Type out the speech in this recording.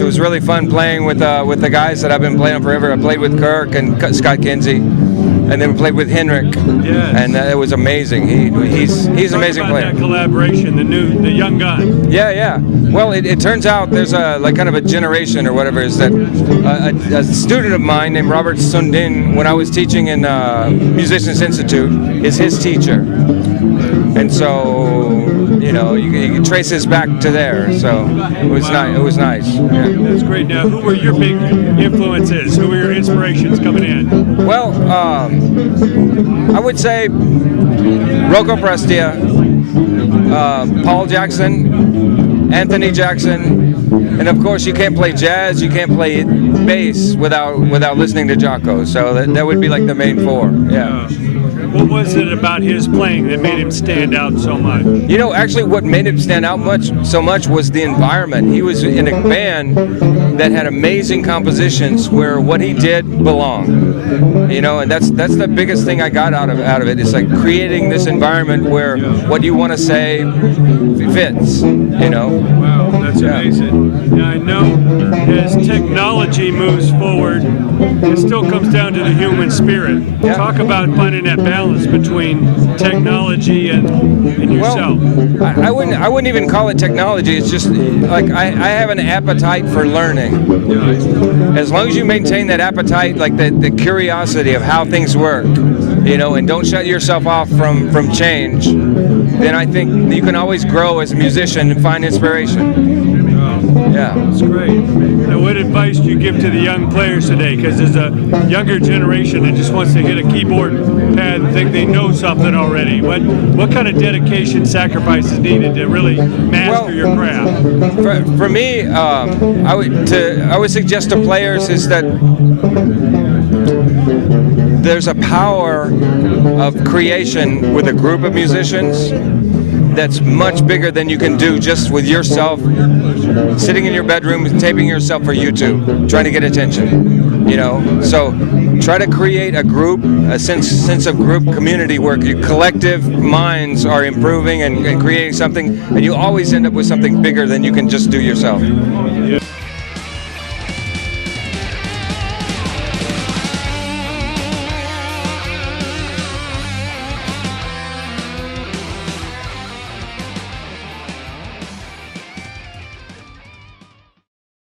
It was really fun playing with the guys that I've been playing forever. I played with Kirk and Scott Kinsey, and then we played with Henrik. Yes. And it was amazing. He's an amazing player. That collaboration, the young gun. Yeah. Well, it turns out there's like kind of a generation or whatever, is that a student of mine named Robert Sundin, when I was teaching in Musicians Institute, is his teacher. And so, you know, you can trace this back to there. So it was nice. It was nice. Yeah. That's great. Now, who were your big influences? Who were your inspirations coming in? Well, I would say Rocco Prestia, Paul Jackson, Anthony Jackson, and of course you can't play jazz, you can't play bass without listening to Jaco. So that would be like the main four. Yeah. What was it about his playing that made him stand out so much? You know, actually what made him stand out so much was the environment. He was in a band that had amazing compositions where what he did belonged. You know, and that's the biggest thing I got out of it. It's like creating this environment where what you want to say fits, you know. Wow, that's amazing. Now I know as technology moves forward, it still comes down to the human spirit. Yeah. Talk about finding that balance between technology and yourself. Well, I wouldn't even call it technology. It's just like I have an appetite for learning. As long as you maintain that appetite, like the curiosity of how things work, you know, and don't shut yourself off from change, then I think you can always grow as a musician and find inspiration. Yeah. That's great. Now, what advice do you give to the young players today? Because there's a younger generation that just wants to hit a keyboard pad and think they know something already. What kind of dedication, sacrifice is needed to really master your craft? For me, I would suggest to players is that there's a power of creation with a group of musicians that's much bigger than you can do just with yourself sitting in your bedroom taping yourself for YouTube trying to get attention, you know. So try to create a group, a sense of group community where your collective minds are improving and creating something, and you always end up with something bigger than you can just do yourself. Yeah.